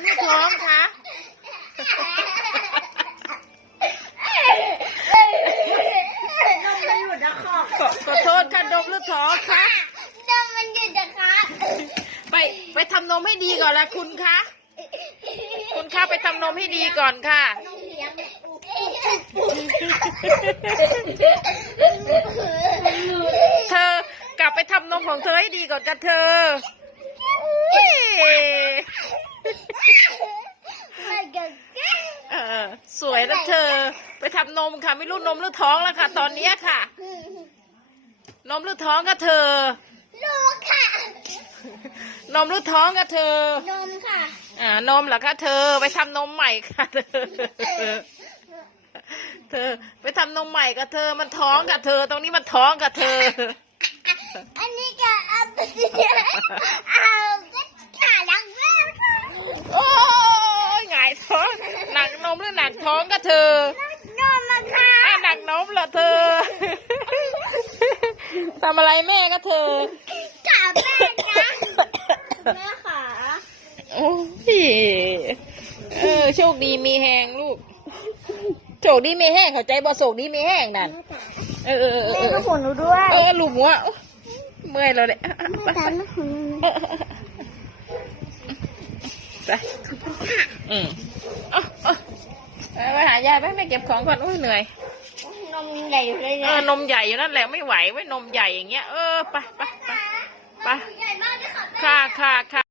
มหรือท้องคะนมมันหลุดนะขอบขอขอโทษค่ะนมหรือท้องคะนมมันหยุดนะคะไปไปทำนมให้ดีก่อนละคุณคะคุณคะไปทำนมให้ดีก่อนค่ะนมเลี้ยงเธอกลับไปทำนมของเธอให้ดีก่อนกันเธอเย้ มันจะแก้ เออ สวยแล้วเธอ ไปทำนมค่ะ ไม่รู้นมหรือท้องแล้วค่ะ ตอนเนี้ยค่ะ นมหรือท้องกับเธอ ลูกค่ะ นมหรือท้องกับเธอ นมค่ะ อ่านมเหรอคะเธอ ไปทำนมใหม่ค่ะเธอ เธอ ไปทำนมใหม่กับเธอ มันท้องกับเธอ ตรงนี้มันท้องกับเธอ อันนี้ก็เอาไปเอาก็ขาดังแม่ค่ะ โอ้ยหงายท้องหนักนม หรือหนักท้องกับเธอนมมาค่ะอะหนักนมเหรอเธอทำอะไรแม่กับเธอขาแม่นะแม่ขาโอ้ยเออโชคดีมีแหงลูกโชคดีมีแห้งเข้าใจบ่โชคดีมีแห้งนั่นเออเออเออแม่เอก็อหุ่นหนูด้วยเออลูกหัวโอ๊ยเมื่อยแล้วเนี่ยไปตามมาหุ่นหนูไปอืมเอาเอา ไปหายายไปไม่เก็บของก่อนโอ้ยเหนื่อยนมใหญ่เลยเอเนี่ยอนมใหญ่อยู่นั่นแหละไม่ไหวไว้ยนมใหญ่อย่างเงี้ยเออไปไปไปไป ใหญ่มากเลยค่ะ ค่ะค่ะค่ะ